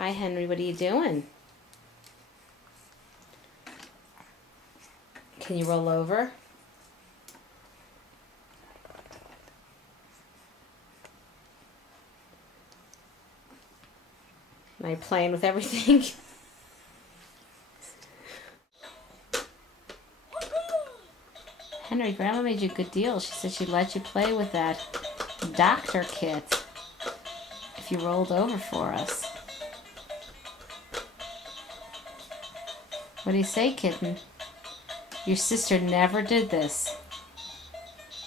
Hi, Henry. What are you doing? Can you roll over? Are you playing with everything? Henry, Grandma made you a good deal. She said she'd let you play with that doctor kit if you rolled over for us. What do you say, kitten? Your sister never did this.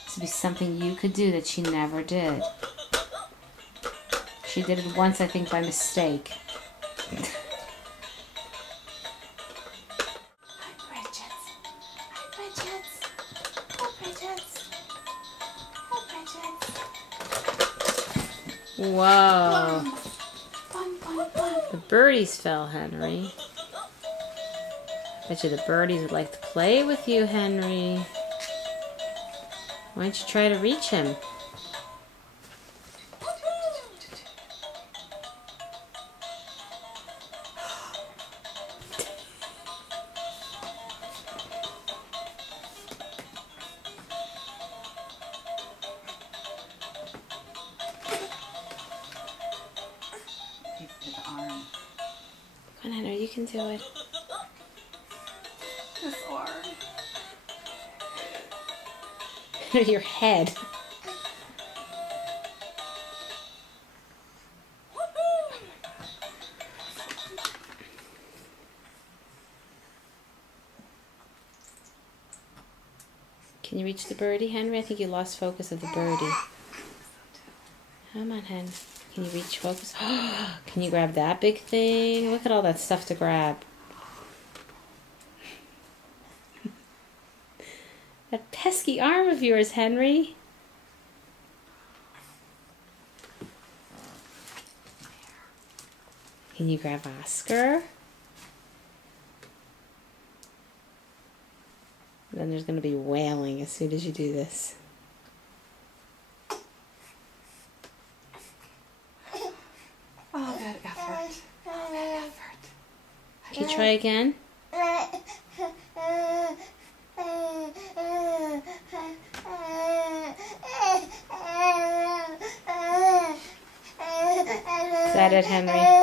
This would be something you could do that she never did. She did it once, I think, by mistake. Whoa. The birdies fell, Henry. Bet you the birdies would like to play with you, Henry. Why don't you try to reach him? Come on, Henry, you can do it. This arm. Your head. Can you reach the birdie, Henry? I think you lost focus of the birdie. Come on, Hen. Can you reach focus? Can you grab that big thing? Look at all that stuff to grab. That pesky arm of yours, Henry. Can you grab Oscar? Then there's going to be wailing as soon as you do this. Oh, that effort. Oh, that effort. Can you try again? Is that it, Henry?